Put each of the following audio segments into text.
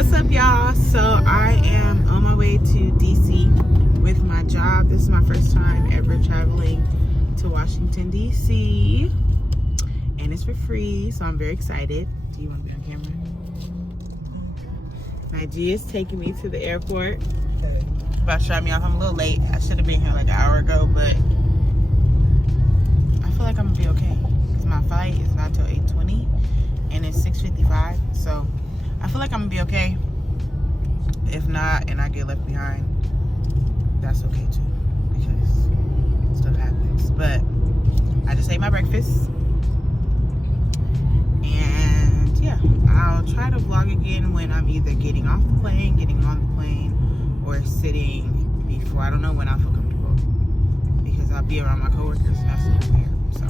What's up, y'all? So I am on my way to DC with my job. This is my first time ever traveling to Washington, DC, and it's for free, so I'm very excited. Do you want to be on camera? Nigeria is taking me to the airport. About to drop me off. I'm a little late. I should have been here like an hour ago, but I feel like I'm gonna be okay because my flight is not till 8:20 and it's 6:55, so I feel like I'm gonna be okay. If not, and I get left behind, that's okay too, because stuff happens. But I just ate my breakfast, and yeah, I'll try to vlog again when I'm either getting off the plane, getting on the plane, or sitting before. I don't know when I'll feel comfortable, because I'll be around my coworkers, and that's a little weird. So.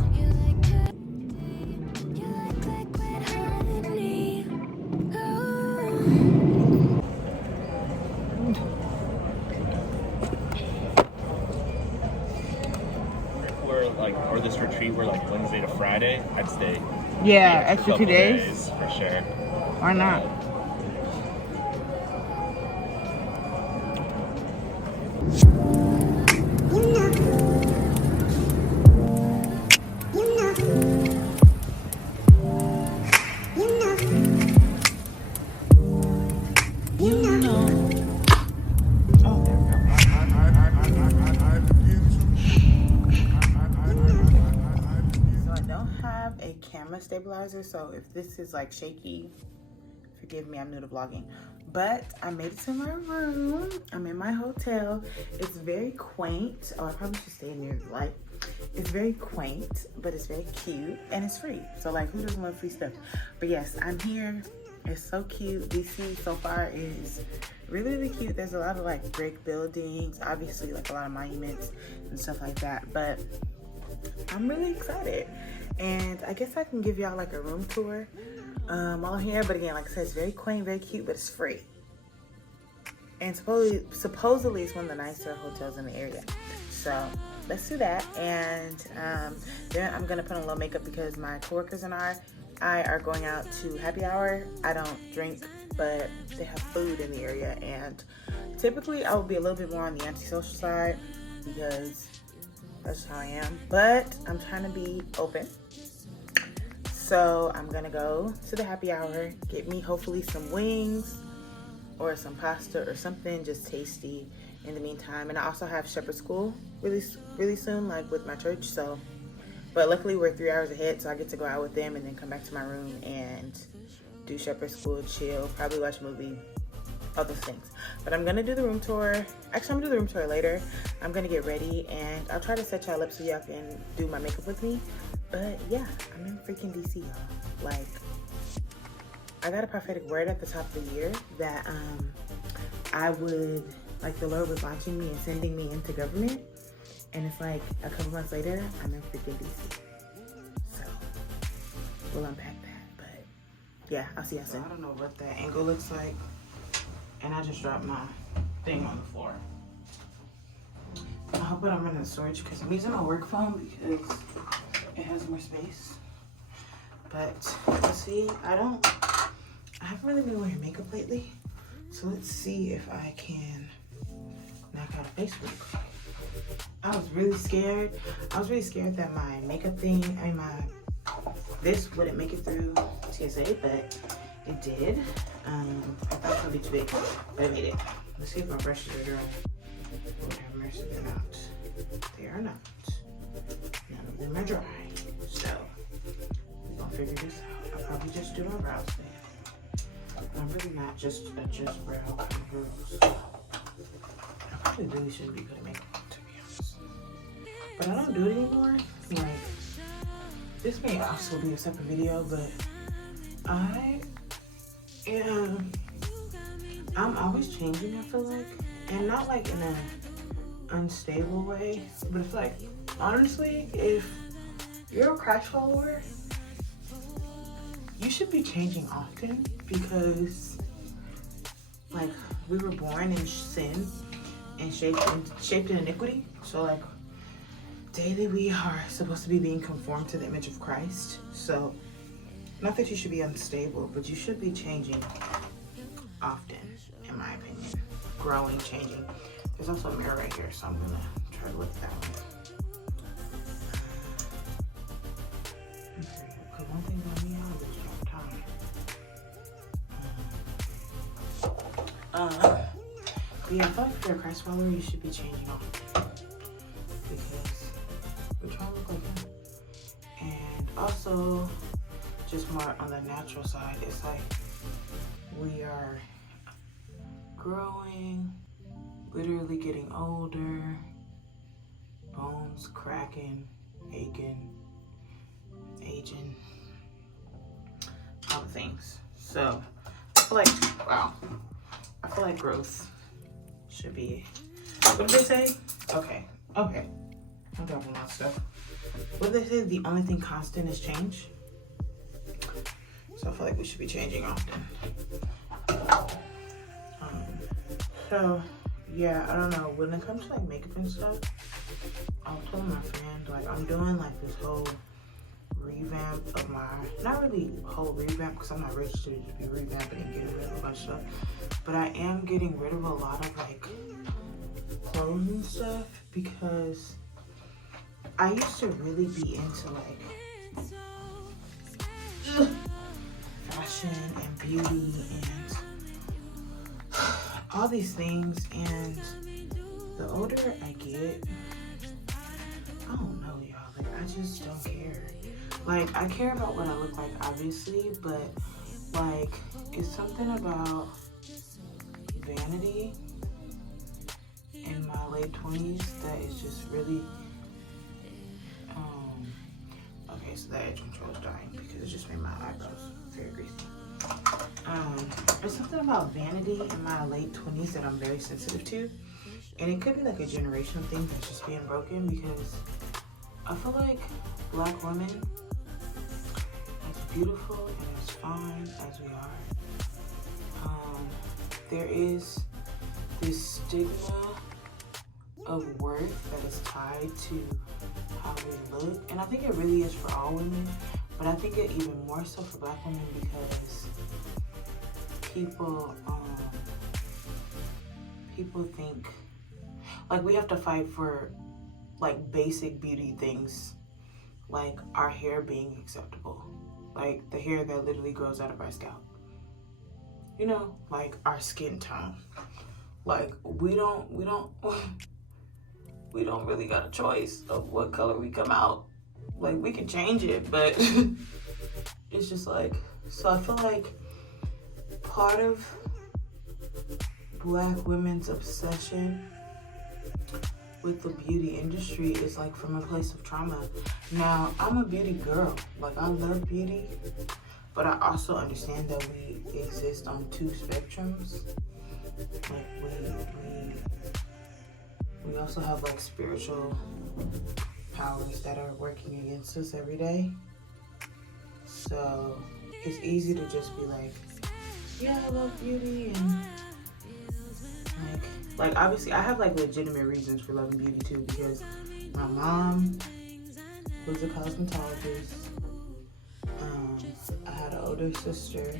Or this retreat were like Wednesday to Friday, I'd stay. Yeah, extra 2 days for sure. Why not? Camera stabilizer, so if this is like shaky, forgive me, I'm new to vlogging. But I made it to my room. I'm in my hotel. It's very quaint. Oh, I probably should stay near the light. It's very quaint, but it's very cute, and it's free, so like, who doesn't love free stuff? But yes, I'm here. It's so cute. DC so far is really cute. There's a lot of like brick buildings, obviously like a lot of monuments and stuff like that, but I'm really excited. And I guess I can give y'all like a room tour while I'm here. But again, like I said, it's very quaint, very cute, but it's free. And supposedly it's one of the nicer hotels in the area. So let's do that. And then I'm gonna put on a little makeup because my coworkers and I are going out to happy hour. I don't drink, but they have food in the area. And typically I will be a little bit more on the antisocial side because that's how I am. But I'm trying to be open. So I'm gonna go to the happy hour, get me hopefully some wings or some pasta or something just tasty in the meantime. And I also have shepherd school really soon, like with my church. So, but luckily we're 3 hours ahead, so I get to go out with them and then come back to my room and do shepherd school, chill, probably watch a movie, all those things. But I'm gonna do the room tour. Actually, I'm gonna do the room tour later. I'm gonna get ready and I'll try to set y'all up so y'all can do my makeup with me. But yeah, I'm in freaking DC, y'all. Like, I got a prophetic word at the top of the year that I would, like, the Lord was launching me and sending me into government. And it's like a couple months later, I'm in freaking DC. So we'll unpack that. But yeah, I'll see y'all soon. I don't know what that angle looks like. And I just dropped my thing on the floor. I hope I don't run out of storage because I'm using my work phone because it has more space. But let's see, I haven't really been wearing makeup lately. So let's see if I can knock out a Facebook. I was really scared. That my makeup thing, this wouldn't make it through TSA, but it did. I thought it would be too big, but I made it. Let's see if my brushes are dry. Lord have mercy, they're not. They are not. None of them are dry. So, we're gonna figure this out. I'll probably just do my brows then. I'm really not just a brow kind of girl. I probably really shouldn't be good at makeup, to be honest. But I don't do it anymore. Like, this may also be a separate video, but I'm always changing, I feel like. And not like in an unstable way, but it's like, honestly, if you're a Christ follower, you should be changing often because, like, we were born in sin and shaped in iniquity. So, like, daily we are supposed to be being conformed to the image of Christ. So, not that you should be unstable, but you should be changing often, in my opinion. Growing, changing. There's also a mirror right here, so I'm gonna try to look at that one. Okay, because one thing about me, I lose track of time. But yeah, I feel like if you're a Christ follower, you should be changing off. Because we're trying to look like him. And also, just more on the natural side, it's like we are growing, literally getting older, bones cracking, aching, aging, all the things. So I feel like, wow, I feel like growth should be, what did they say? Okay, I'm dropping a lot of stuff. What did they say? The only thing constant is change. So I feel like we should be changing often. So yeah, I don't know. When it comes to like makeup and stuff, I was telling my friend, like I'm doing like this whole revamp of my, not really whole revamp because I'm not registered to be revamping and getting rid of a bunch of stuff, but I am getting rid of a lot of like clothes and stuff because I used to really be into like fashion and beauty and all these things, and the older I get, I don't know, y'all, like I just don't care. Like I care about what I look like, obviously, but like it's something about vanity in my late 20s that is just really okay, so that edge control is dying because it just made my eyebrows very greasy. There's something about vanity in my late 20s that I'm very sensitive to, and it could be like a generational thing that's just being broken because I feel like Black women, as beautiful and as fine as we are, there is this stigma of worth that is tied to how we look, and I think it really is for all women, but I think it even more so for Black women because people think like we have to fight for like basic beauty things, like our hair being acceptable, like the hair that literally grows out of our scalp, you know, like our skin tone. Like we don't really got a choice of what color we come out. Like we can change it, but it's just like, so I feel like part of Black women's obsession with the beauty industry is like from a place of trauma. Now, I'm a beauty girl. Like I love beauty, but I also understand that we exist on two spectrums. Like we also have like spiritual powers that are working against us every day. So it's easy to just be like, yeah, I love beauty, and like obviously I have like legitimate reasons for loving beauty too, because my mom was a cosmetologist. I had an older sister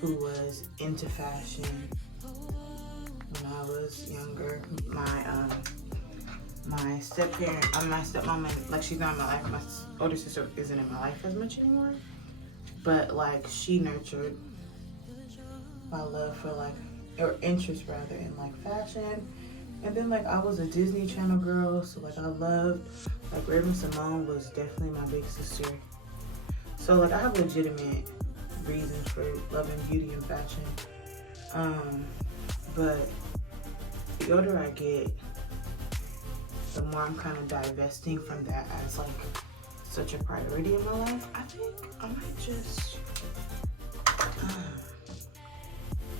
who was into fashion when I was younger. My step-parent, my stepmom, like she's not in my life. My older sister isn't in my life as much anymore, but like she nurtured my love for like, or interest rather, in like fashion. And then like I was a Disney Channel girl, so like I loved, like Raven-Symoné was definitely my big sister. So like I have legitimate reasons for loving beauty and fashion. But the older I get, the more I'm kind of divesting from that as like such a priority in my life. I think I might just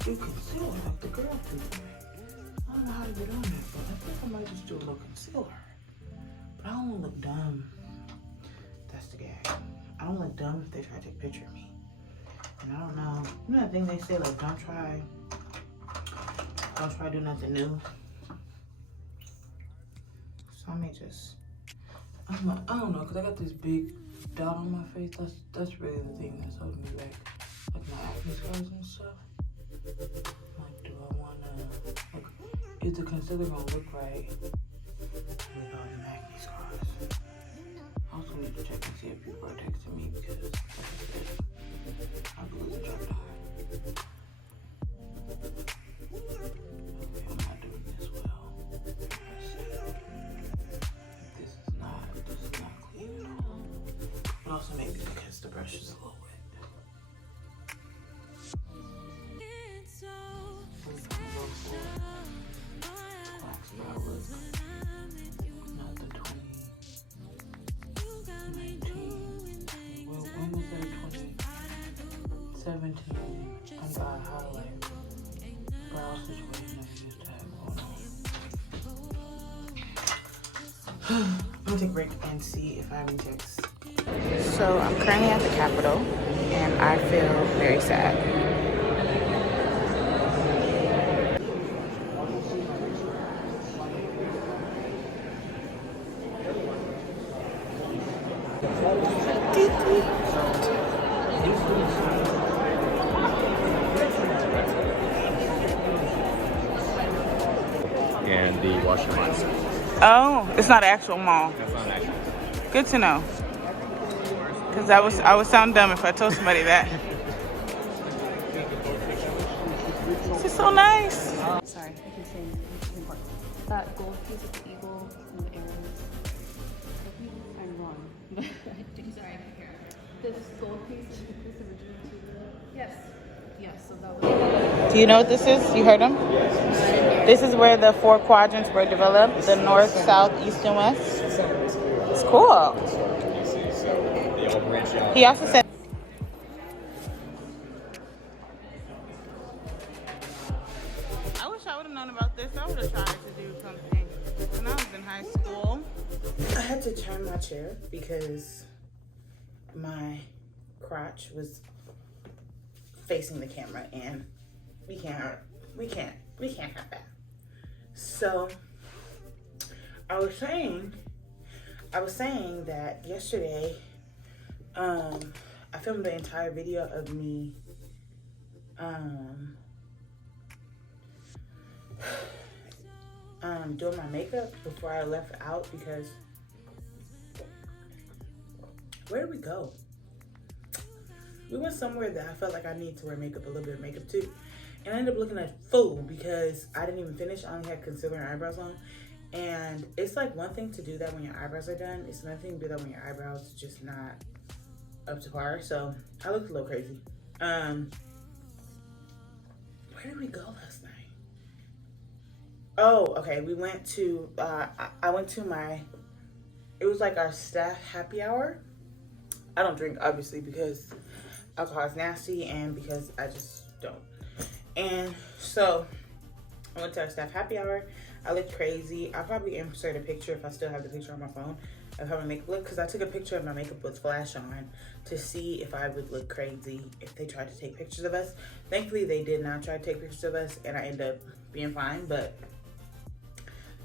do concealer like the girls do. I don't know how to get on that, but I think I might just do a little concealer. But I don't want to look dumb. That's the gag. I don't look dumb if they try to take a picture of me. And I don't know. You know that thing they say, like, don't try do nothing new. So I may just, I don't know, because I got this big dot on my face. That's really the thing that's holding me back. Like my acne scars and stuff. Like, do I wanna, like, is the concealer gonna look right without the acne scars? I also need to check and see if people are texting me because, like I said, I've been losing track of time. Okay, I'm not doing this well. Let's see. This is not clean at all. But also maybe because the brush is a little wet. Black spot look, not the 2019. Well, when was that? 2017. I got a highlight brow situation I used to have going on. I'm gonna take a break and see if I have any texts. So I'm currently at the Capitol, and I feel very sad. And the washer lines. Oh, it's not an actual mall. That's not actually. Good to know. Because I would sound dumb if I told somebody that. This is so nice. Sorry, I keep saying it's important. That gold piece with the eagle and the arrows. I'm wrong. Sorry, this gold piece, this original to the. Yes. Yes, so that was. Do you know what this is? You heard them? This is where the 4 quadrants were developed: the north, south, east, and west. It's cool. They all branch out. He also said. I wish I would have known about this. I would have tried to do something when I was in high school. I had to turn my chair because my crotch was facing the camera, and we can't have that. So I was saying that yesterday, I filmed the entire video of me doing my makeup before I left out, because where did we go? We went somewhere that I felt like I needed to wear makeup, a little bit of makeup too. And I ended up looking like a fool because I didn't even finish. I only had concealer and eyebrows on. And it's like one thing to do that when your eyebrows are done. It's another thing to do that when your eyebrows are just not up to par. So I looked a little crazy. Where did we go last night? Oh, okay. We went to, I went to it was like our staff happy hour. I don't drink, obviously, because alcohol is nasty and because I just don't. And so I went to our staff happy hour. I looked crazy. I'll probably insert a picture if I still have the picture on my phone of how my makeup looked, because I took a picture of my makeup with flash on to see if I would look crazy if they tried to take pictures of us. Thankfully, they did not try to take pictures of us, and I ended up being fine. But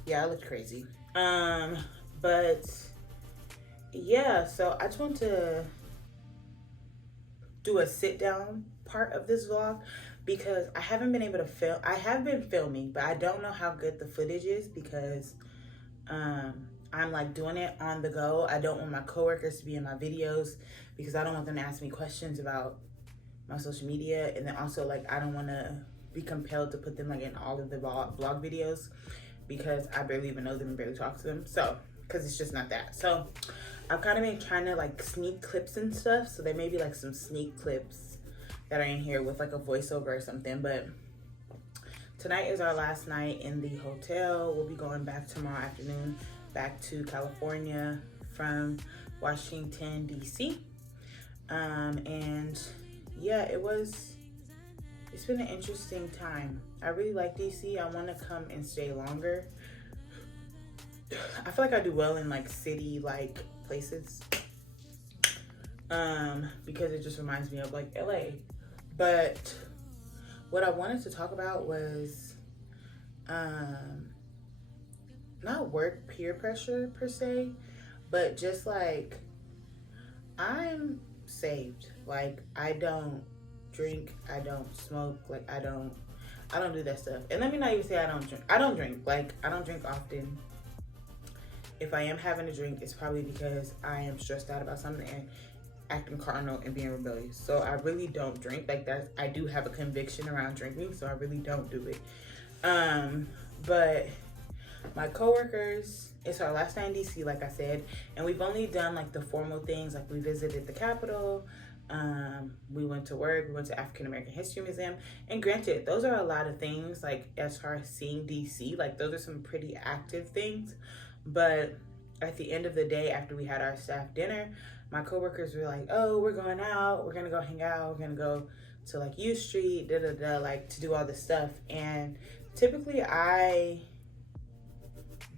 yeah, I looked crazy. But yeah, so I just want to do a sit down part of this vlog because I haven't been able to film. I have been filming, but I don't know how good the footage is because I'm like doing it on the go. I don't want my coworkers to be in my videos because I don't want them to ask me questions about my social media. And then also, like, I don't want to be compelled to put them like in all of the vlog videos because I barely even know them and barely talk to them. So, because it's just not that. So I've kind of been trying to like sneak clips and stuff. So there may be like some sneak clips that are in here with like a voiceover or something. But tonight is our last night in the hotel. We'll be going back tomorrow afternoon back to California from Washington, D.C. And yeah, it's been an interesting time. I really like D.C. I want to come and stay longer. I feel like I do well in like city like places because it just reminds me of like LA. But what I wanted to talk about was not work peer pressure per se, but just like I'm saved. Like I don't drink, I don't smoke, like I don't do that stuff. And let me not even say I don't drink. I don't drink. Like, I don't drink often. If I am having a drink, it's probably because I am stressed out about something and acting carnal and being rebellious. So I really don't drink. Like, that, I do have a conviction around drinking, so I really don't do it. But my coworkers, it's our last night in DC, like I said, and we've only done like the formal things. Like, we visited the Capitol, we went to work, we went to African American History Museum, and granted, those are a lot of things, like as far as seeing DC, like those are some pretty active things. But at the end of the day, after we had our staff dinner, my coworkers were like, oh, we're going out, we're gonna go hang out, we're gonna go to like U Street, like to do all this stuff. And typically I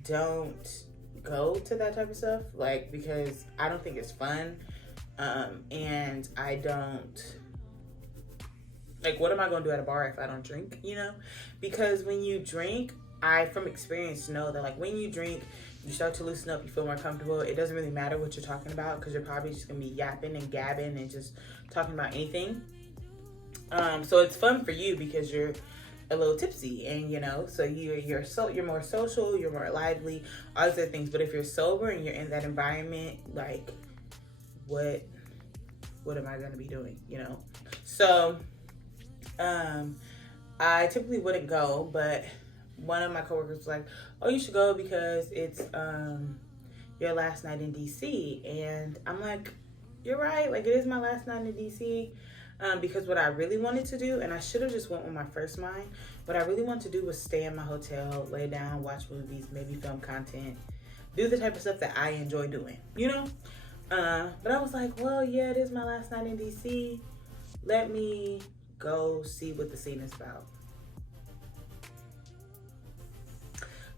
don't go to that type of stuff, like, because I don't think it's fun. And I don't, like, what am I gonna do at a bar if I don't drink, you know? Because when you drink, I, from experience, know that, like, when you drink, you start to loosen up, you feel more comfortable. It doesn't really matter what you're talking about, because you're probably just gonna be yapping and gabbing and just talking about anything. So it's fun for you because you're a little tipsy, and you know, so you're more social, you're more lively, all these other things. But if you're sober and you're in that environment, like, what am I gonna be doing, you know? So I typically wouldn't go, but one of my coworkers was like, oh, you should go because it's your last night in DC. And I'm like, you're right, like, it is my last night in DC. Because what I really wanted to do, and I should have just went with my first mind, what I really wanted to do was stay in my hotel, lay down, watch movies, maybe film content, do the type of stuff that I enjoy doing, you know? But I was like, well, yeah, it is my last night in DC. Let me go see what the scene is about.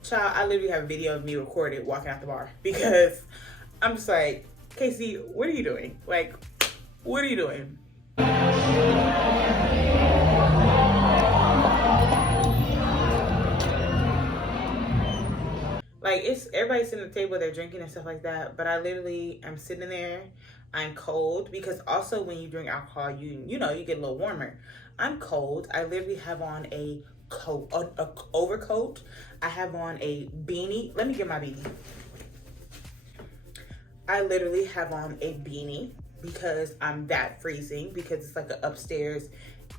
Child, I literally have a video of me recorded walking out the bar because I'm just like, Casey, what are you doing? Like, what are you doing? Like, it's everybody's sitting at the table, they're drinking and stuff like that, but I literally am sitting there. I'm cold because also when you drink alcohol, you know, you get a little warmer. I'm cold. I literally have on a coat, a overcoat. I have on a beanie. Let me get my beanie. I literally have on a beanie because I'm that freezing, because it's like an upstairs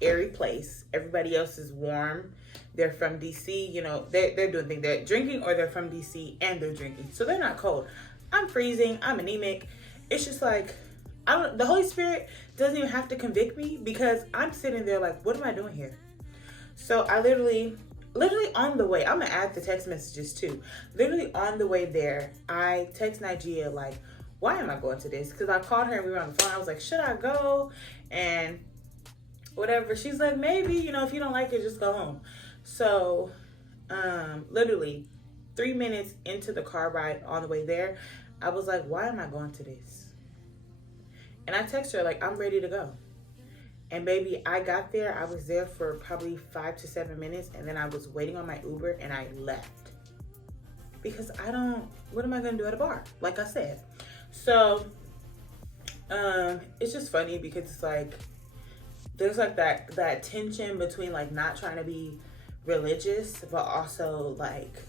airy place. Everybody else is warm. They're from DC, you know, they're doing things. They're drinking, or they're from DC and they're drinking. So they're not cold. I'm freezing. I'm anemic. It's just like, the Holy Spirit doesn't even have to convict me because I'm sitting there like, what am I doing here? So I literally on the way, I'm gonna add the text messages too. Literally on the way there, I text Nigeria like, why am I going to this? Because I called her and we were on the phone. I was like, should I go? And whatever. She's like, maybe, you know, if you don't like it, just go home. So literally 3 minutes into the car ride on the way there, I was like, why am I going to this? And I text her like, I'm ready to go. And baby, I got there. I was there for probably 5 to 7 minutes, and then I was waiting on my Uber and I left. Because what am I gonna do at a bar? Like I said. So it's just funny because it's like, there's like that tension between like not trying to be religious, but also like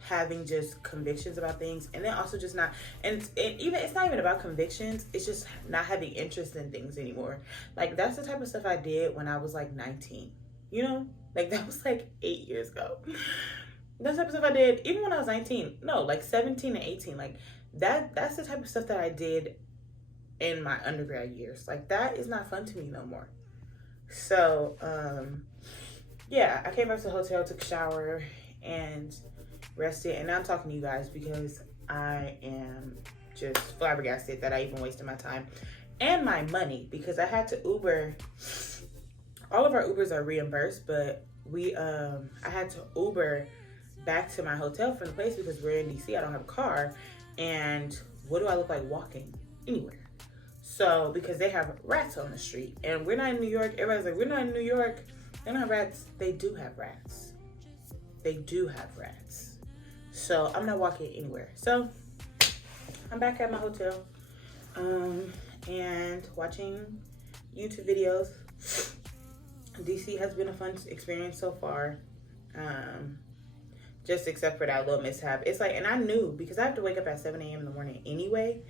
having just convictions about things, and then also just not, and even it's not even about convictions, it's just not having interest in things anymore. Like, that's the type of stuff I did when I was like 19, you know, like that was like 8 years ago. That's the type of stuff I did even when I was 19, no, like 17 and 18, like that's the type of stuff that I did in my undergrad years. Like, that is not fun to me no more. So yeah, I came back to the hotel, took a shower and rested, and now I'm talking to you guys because I am just flabbergasted that I even wasted my time and my money, because I had to Uber. All of our Ubers are reimbursed, but I had to Uber back to my hotel from the place because we're in DC. I don't have a car, and what do I look like walking anywhere? So, because they have rats on the street, and we're not in New York. Everybody's like, we're not in New York. They don't have rats. They do have rats. They do have rats. So I'm not walking anywhere. So I'm back at my hotel and watching YouTube videos. DC has been a fun experience so far. Just except for that little mishap. It's like, and I knew because I have to wake up at 7 a.m. in the morning anyway.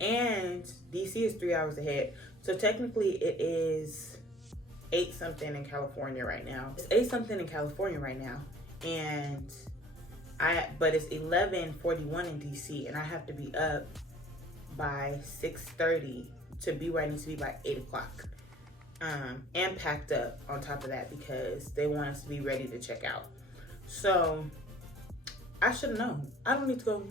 And DC is 3 hours ahead. So technically it is 8 something in California right now. It's 8 something in California right now. And but it's 11:41 in DC, and I have to be up by 6:30 to be where I need to be by 8 o'clock. And packed up on top of that because they want us to be ready to check out. So I should have known. I don't need to go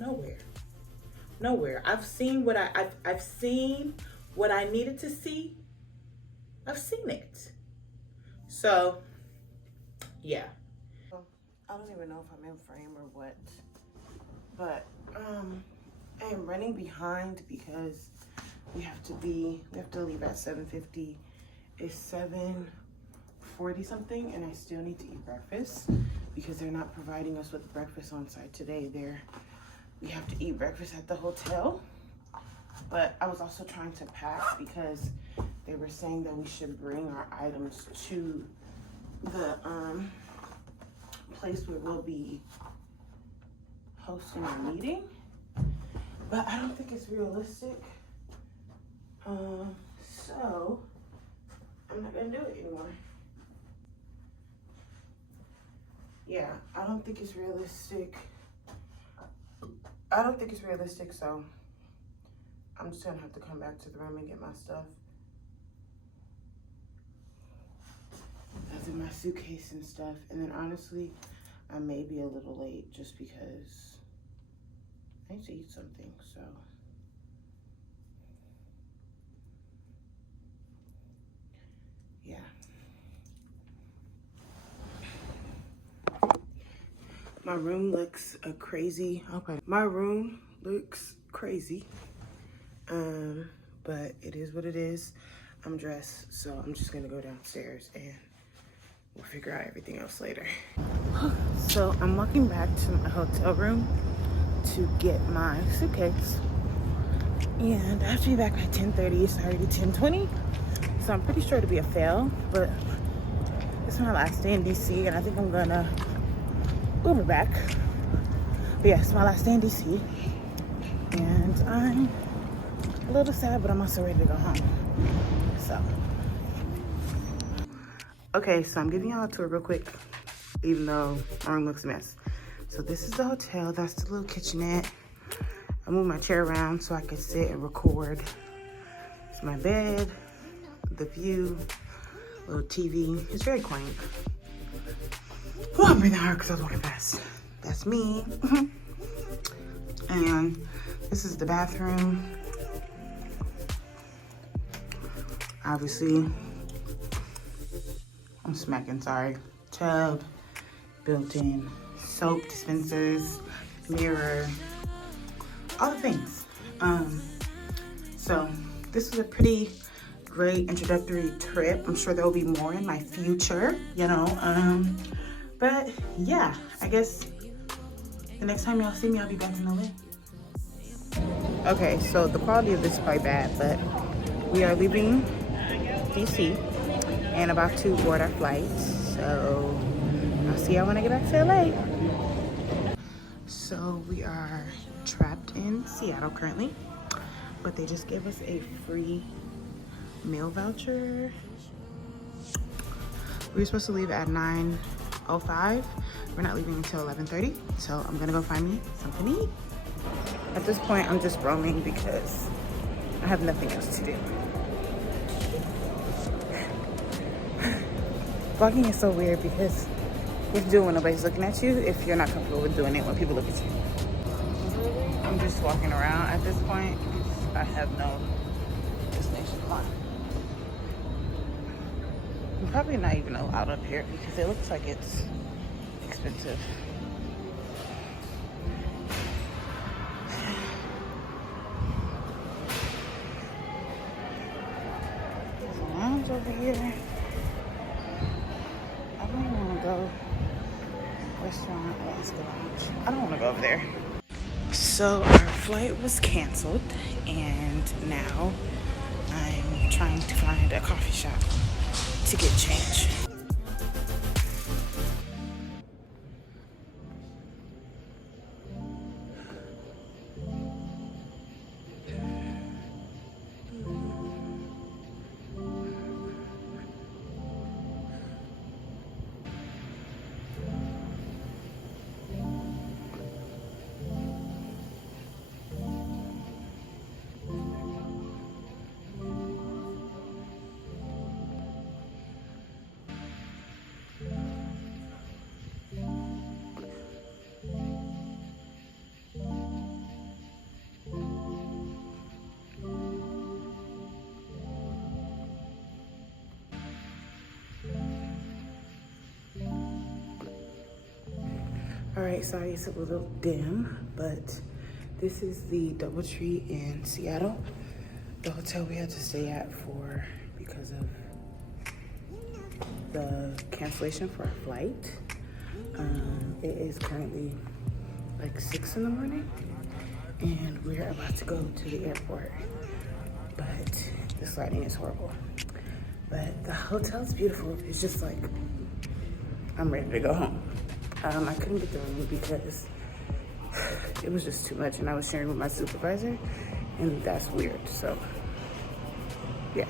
nowhere. I've seen what I've seen what I needed to see. I've seen it. So yeah. I don't even know if I'm in frame or what. But I am running behind because we have to leave at 7:50. It's 7:40 something, and I still need to eat breakfast because they're not providing us with breakfast on site today. We have to eat breakfast at the hotel. But I was also trying to pack because they were saying that we should bring our items to the place where we'll be hosting our meeting. But I don't think it's realistic. So I'm not gonna do it anymore. Yeah, I don't think it's realistic. So I'm just gonna have to come back to the room and get my stuff. As in my suitcase and stuff. And then honestly, I may be a little late just because I need to eat something, so. Yeah. My room looks crazy. Okay. My room looks crazy. But it is what it is. I'm dressed, so I'm just gonna go downstairs and we'll figure out everything else later. So I'm walking back to my hotel room to get my suitcase. And I have to be back by 10:30. It's already 10:20. So I'm pretty sure it'll be a fail, but it's my last day in DC and I think I'm gonna Uber back. But yeah, it's my last day in DC. And I'm a little sad, but I'm also ready to go home. So. Okay, so I'm giving y'all a tour real quick, even though my room looks a mess. So this is the hotel. That's the little kitchenette. I moved my chair around so I could sit and record. It's my bed, the view, little TV. It's very quaint. Oh, I'm breathing hard because I was walking fast. That's me. And this is the bathroom. Obviously, I'm smacking, sorry. Tub, built-in soap dispensers, mirror, all the things. So this was a pretty great introductory trip. I'm sure there will be more in my future, you know. But yeah, I guess the next time y'all see me, I'll be back in LA. Okay, so the quality of this is probably bad, but we are leaving DC and about to board our flight. So I'll see y'all when I get back to LA. So we are trapped in Seattle currently, but they just gave us a free meal voucher. We were supposed to leave at 9:05. We're not leaving until 11:30, so I'm gonna go find me something to eat. At this point, I'm just roaming because I have nothing else to do. Vlogging is so weird because you have to do it when nobody's looking at you if you're not comfortable with doing it when people look at you. I'm just walking around at this point. I have no destination. Come on. I'm probably not even allowed up here because it looks like it's expensive. There's a lounge over here. I don't even want to go restaurant Alaska Lounge. I don't want to go over there. So our flight was canceled and now I'm trying to find a coffee shop to get change. All right, sorry it's a little dim, but this is the DoubleTree in Seattle, the hotel we had to stay at because of the cancellation for our flight. It is currently like 6 in the morning, and we're about to go to the airport, but this lighting is horrible. But the hotel's beautiful. It's just like, I'm ready to go home. I couldn't get the room because it was just too much, and I was sharing with my supervisor, and that's weird. So, yeah.